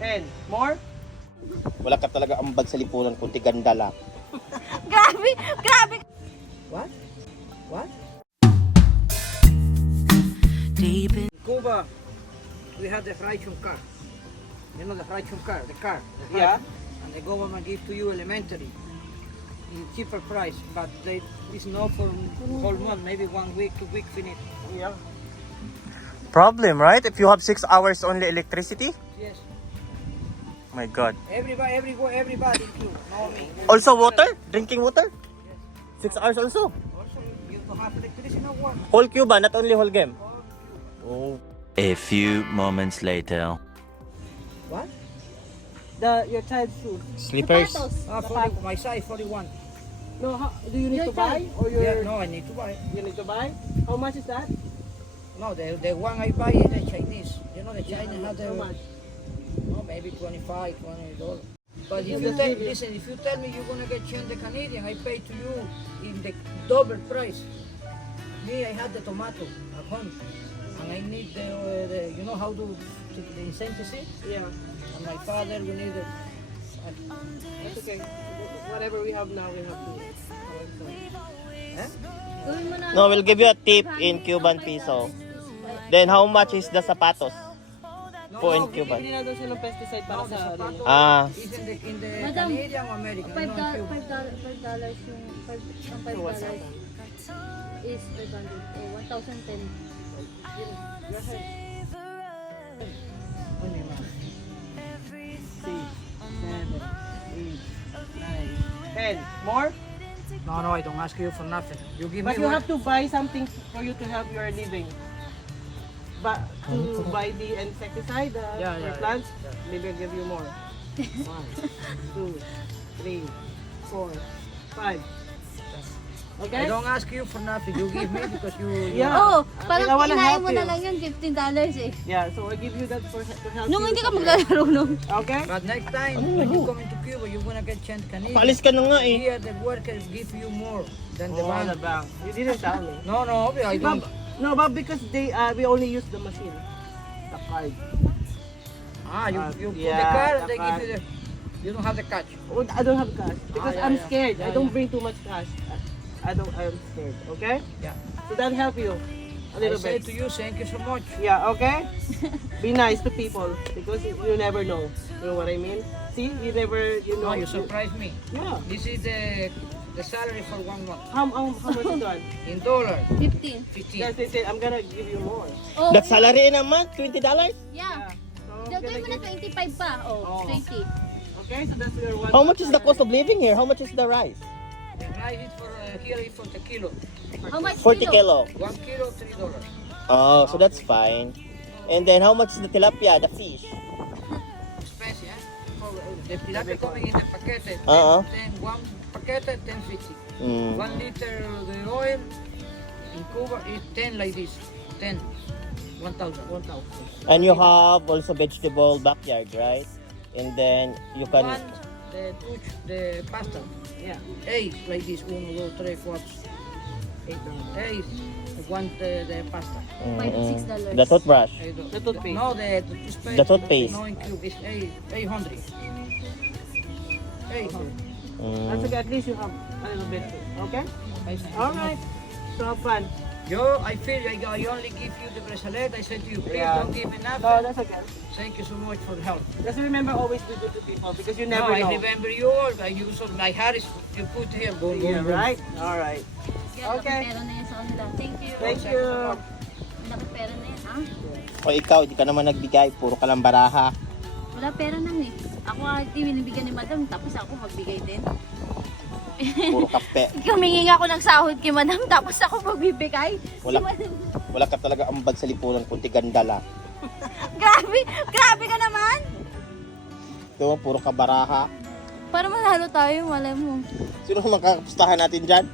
10. More? Wala ka talaga ambag sa lipunan kundi ganda lang. Grabe! Grabe! What? What? Deep in Cuba, we had the Freischung car. You know the Freischung car, the car. The Yeah. And the government give to you elementary in cheaper price, but it's not for whole month, maybe 1 week, 2 weeks finish. Yeah. Problem, right? If you have 6 hours only electricity? Yes. My God. Everybody include, not me. Also water? Drinking water? 6 hours also? Also, you don't have electricity, no work. Whole Cuba, not only whole game. Oh. A few moments later. What? Your child's shoes. Slippers? Sapatos. 40, my size 41. No, do you need Your to buy? Or Yeah, no, I need to buy. you need to buy? How much is that? No, the one I buy is the Chinese. You know the Chinese have the, How much? no, maybe $25, $20. But if you tell, listen, if you tell me you're gonna get change the Canadian, I pay to you in the double price. Me, I had the tomato at home, and I need the you know how to the incentive seed? Yeah. And my father, we need the. That's okay. Whatever we have now, we have to. Gawin mo na. No, we'll give you a tip in Cuban peso. Then how much is the sapatos? Po in Cuban. Hindi na daw siya ng pesticide para No, the sa ano. sapato Ah. is in the Madam, Canadian or American? $5 No, in Cuba. yung $5 is 500. 1,010. When you know. 6, 7, 8, 9, 10. More? No, no, I don't ask you for nothing. You give But me you one. have to buy something for you to help your living. But to buy the insecticide Yeah, for yeah, plants, yeah. maybe I'll give you more. 1, 2, 3, 4, 5. I Okay? don't ask you for nothing. You give me because you. Yeah. Oo, I parang wanna kinain help mo you. na lang yun, $15 eh. Yeah, so I give you that to help Nung you. hindi ka maglalaro nung. Okay? But next time when you come into Cuba, you're gonna get chance Canadian. Paalis ka na nga eh. Here the workers give you more than the Oh, bank. the bank. You didn't tell me. No, no, I don't. No, but because we only use the machine. The card. You put the Yeah, car, the they card. give you the. You don't have the cash. Oh, I don't have cash because yeah, I'm yeah. scared. I Yeah, don't yeah. bring too much cash. I'm scared. Okay? Yeah. So that help you a I little say bit. to you, thank you so much. Yeah. Okay. Be nice to people because you never know. You know what I mean? See, you never. You know. No, you surprise me. Yeah. This is the salary for 1 month How much is that? in dollars. 15. 15. Yes, it. I'm gonna give you more. Oh, That salary in a month, $20? yeah. So I'm Gagawin mo na gonna give, 25 pa. Oh. Oh, 20. okay, so that's your one. How much is the cost of living here? How much is the rice? The price is for here is for the kilo. How much 40 kilo. 1 kilo, $3. Oh, so that's fine. And then how much is the tilapia, the fish? Expensive, eh? The tilapia coming in the paquete. Uh-huh. Then one paquete, 10.50. Mm. 1 liter of the oil in Cuba is 10 like this. 10. 1,000. 1,000. And you have also vegetable backyard, right? And then you can... One, the pasta. Yeah. 8 like this. 1, 2, 3, 4. 8. One the pasta. $5, $6. The toothbrush. The toothpaste. No, the toothpaste. The toothpaste. No, in Cuba is 800. 800. That's Mm. okay. At least you have a little bit. Okay. All right. So have fun. I feel like I only give you the bracelet. I said to you, please Yeah. don't give me No, nothing. that's okay. Thank you so much for the help. Just remember always be good to people because you No, never I know. remember yours. I use my hair is you put here. Boom, boom, Yeah, boom. right? All right. Kaya Okay. dapat pera na yan sa kanila. Thank you. Thank you. Dapat pera na yan, ha? O ikaw, di ka naman nagbigay. Puro ka lang baraha. Wala pera nang eh. Ako nga binibigyan ni madam, tapos ako magbigay din. Puro kape. Humingi nga ako ng sahod kay madam, tapos ako magbibigay. Wala. Si madam, Wala ka talaga ambag sa lipunan kundi ganda lang. grabe! Grabe ka naman! Ito, puro ka baraha. Para manalo tayo, malay mo. Sino makakapustahan natin dyan?